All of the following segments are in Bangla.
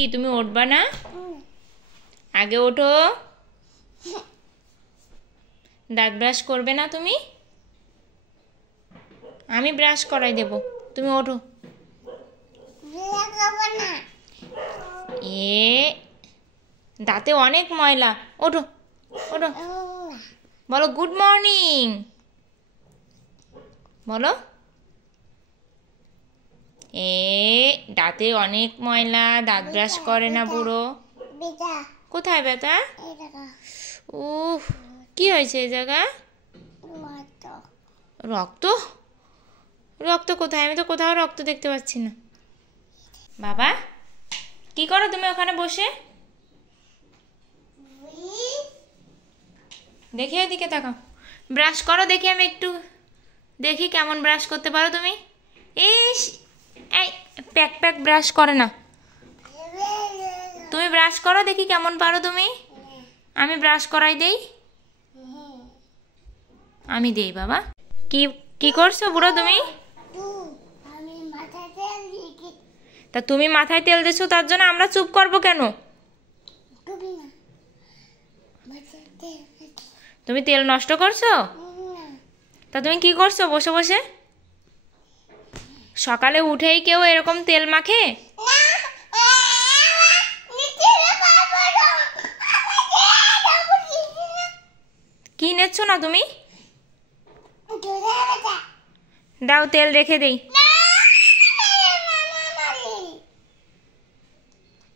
কি তুমি উঠবা না? আগে ওঠো। দাঁত ব্রাশ করবে না তুমি? আমি ব্রাশ করাই দেব, তুমি ওঠো। এ দাঁতে অনেক ময়লা, ওঠো ওঠো। বলো গুড মর্নিং, বলো। দাঁতে অনেক ময়লা, দাঁত ব্রাশ করে না বুড়ো। কোথায় ব্যথা? উফ, কি হয়েছে এই জায়গা? রক্ত? রক্ত কোথায়? আমি তো কোথাও রক্ত দেখতে পাচ্ছি না। বাবা কি করো তুমি ওখানে বসে? দেখি এদিকে তাকাও, ব্রাশ করো দেখি, আমি একটু দেখি কেমন ব্রাশ করতে পারো তুমি। ইস, এই প্যাক প্যাক ব্রাশ করে না, তুমি ব্রাশ করো দেখি কেমন পারো তুমি। আমি ব্রাশ করাই দেই, আমি দেই। বাবা কি কি করছো বুড়ো তুমি? তা তুমি মাথায় তেল দিছো, তার জন্য আমরা চুপ করবো কেন? তুমি তেল নষ্ট করছো? তা তুমি কি করছো বসে বসে? সকালে উঠেই কেউ এরকম তেল মাখে? কি নেচ্ছ না তুমি? দাও তেল রেখে দেই।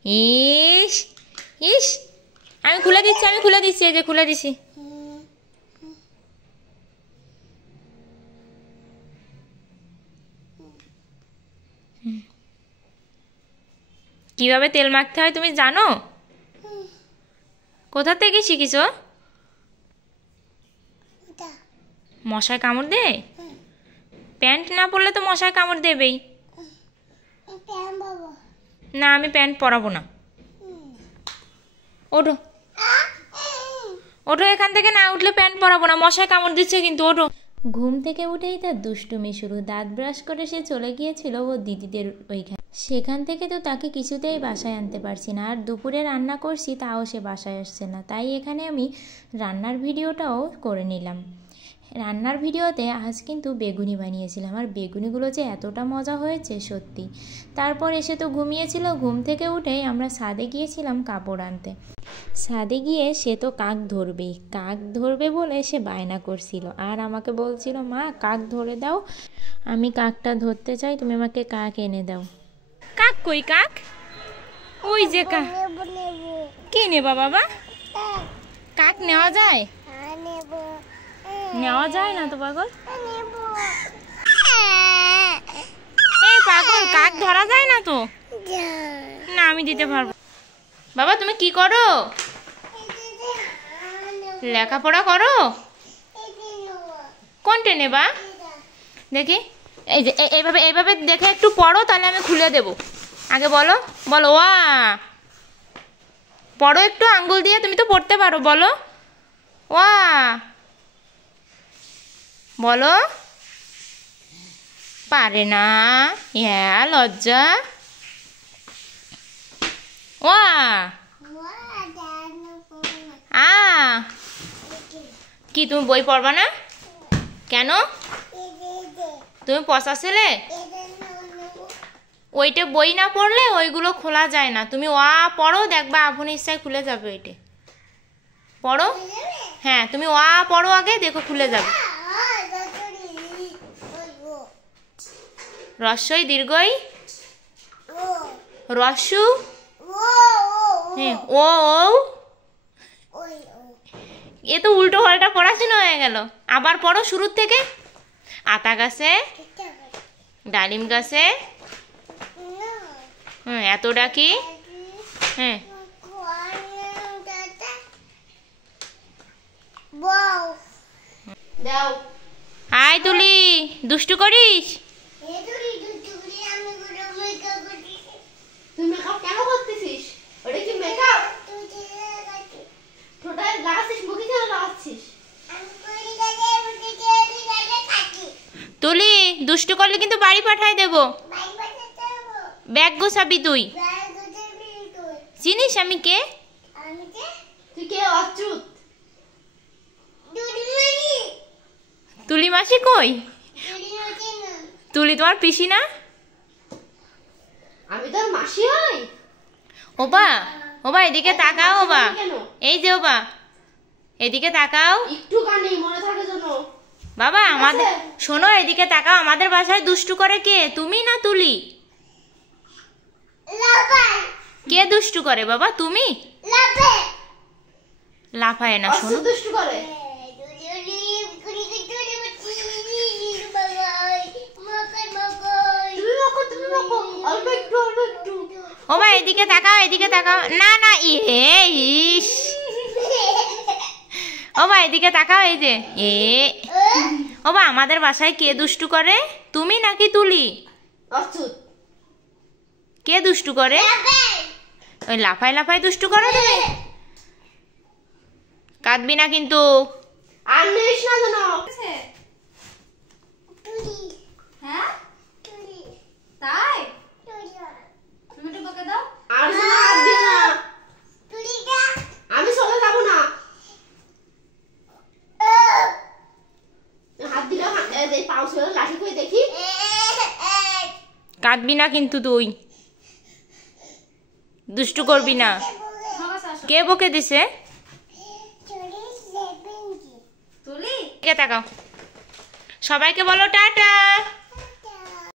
ইস ইস, আমি খুলে দিচ্ছি, আমি খুলে দিচ্ছি, এই যে খুলে দিছি। কিভাবে তেল মাখতে হয় তুমি জানো? কোথা থেকে শিখিছো? মশায় কামড় দেয়? প্যান্ট না পরলে তো মশায় কামড় দেবেই। না, আমি প্যান্ট পরাবো না। ওঠো ওঠো, এখান থেকে না উঠলে প্যান্ট পরাবো না, মশায় কামড় দিচ্ছে কিন্তু। ওঠো। ঘুম থেকে উঠেই তার দুষ্টুমি শুরু। দাঁত ব্রাশ করে সে চলে গিয়েছিল ও দিদিদের ওইখানে। সেখান থেকে তো তাকে কিছুতেই বাসায় আনতে পারছি না, আর দুপুরে রান্না করছি তাও সে বাসায় আসছে না। তাই এখানে আমি রান্নার ভিডিওটাও করে নিলাম। রান্নার ভিডিওতে আজ কিন্তু বেগুনি বানিয়েছিলাম, আর বেগুনিগুলো যে এতটা মজা হয়েছে সত্যি। তারপর এসে তো ঘুমিয়েছিল, ঘুম থেকে উঠেই আমরা ছাদে গিয়েছিলাম কাপড় আনতে। ছাদে গিয়ে সে তো কাক ধরবেই, কাক ধরবে বলে সে বায়না করছিল, আর আমাকে বলছিল মা কাক ধরে দাও, আমি কাকটা ধরতে চাই, তুমি আমাকে কাক এনে দাও। কাক কই? কাক ওই যে কাক। কি নেবা বাবা? কাক নেওয়া যায়? নেওয়া যায় না তো পাগল। এই পাগল, কাক ধরা যায় না তো। না, আমি দিতে পারবো। বাবা তুমি কি করো? লেখাপড়া করো? কোনটা নেবা দেখি? এই যে এইভাবে এইভাবে দেখে একটু পড়ো, তাহলে আমি খুলে দেব। আগে বলো, বলো ওয়া। পড়ো একটু আঙ্গুল দিয়ে, তুমি তো পড়তে পারো, বলো ওয়া। বলো। পারে না, হ্যাঁ লজ্জা। ওয়া আ। কি তুমি বই পড়বা না কেন? তুমি পচা ছেলে, ওইটা বই না পড়লে ওইগুলো খোলা যায় না। তুমি ওয়া পড়ো, দেখবা আপনি ইচ্ছায় খুলে যাবে। ওইটা পড়ো। হ্যাঁ তুমি ওয়া পড়ো আগে, দেখো খুলে যাবে। রস্বই দীর্ঘই রস্যু, হ্যাঁ ও ও। এ তো উল্টো পাল্টা পড়াশোনা হয়ে গেল। আবার পড়ো শুরুর থেকে। আতা গাছে, ডালিম গাছে, হ্যাঁ এত ডাকি, হ্যাঁ দাও। আয় তুলি, দুষ্টু করিস? তুই মেকআপ কেন করতেছিস? ওটা কি মেকআপ? ঠোঁটায় লাগাচ্ছিস, মুখে কেন লাগাচ্ছিস? তুলি দুষ্টু করলে কিন্তু বাড়ি পাঠাই দেবো। ব্যাগ গোছাবি তুই। চিনিস আমি কে? তুই কে? অচ্যুত। তুলি মাসি কই? তুলি তোমার পিসি না? আমি তোর মাসি হই? ওবা ওবা এদিকে তাকাও ওবা। এই যে ওবা এদিকে তাকাও একটুখানি মনে থাকে যেন। বাবা আমাদের শোনো, এদিকে তাকাও। আমাদের বাসায় দুষ্টু করে কে, তুমি না তুলি? কে দুষ্টু করে বাবা? তুমি? লাফায় না, শোনো। দুষ্টু করে। ওবা এদিকে তাকাও, এদিকে তাকাও। না না ইস। ওবা এদিকে তাকাও। এই যে ওবা আমাদের বাসায় কে দুষ্টু করে, তুমি নাকি তুলি? অচ্যুত। কে দুষ্টু করে? ওই লাফায় লাফায় দুষ্টু করো তুমি। কাঁদবি না কিন্তু। আর নিস না যেন। হ্যাঁ তাই তুমি একটু বকে দাও। আর যেন হাত দিও না। আমি চলে যাবো না। হাত দিলে পাও ছিল লাঠি করে দেখি। কাঁদবি না কিন্তু, তুই দুষ্টু করবি না। কে বকে দিছে? তুলি কে তাকাও। সবাইকে বলো টাটা।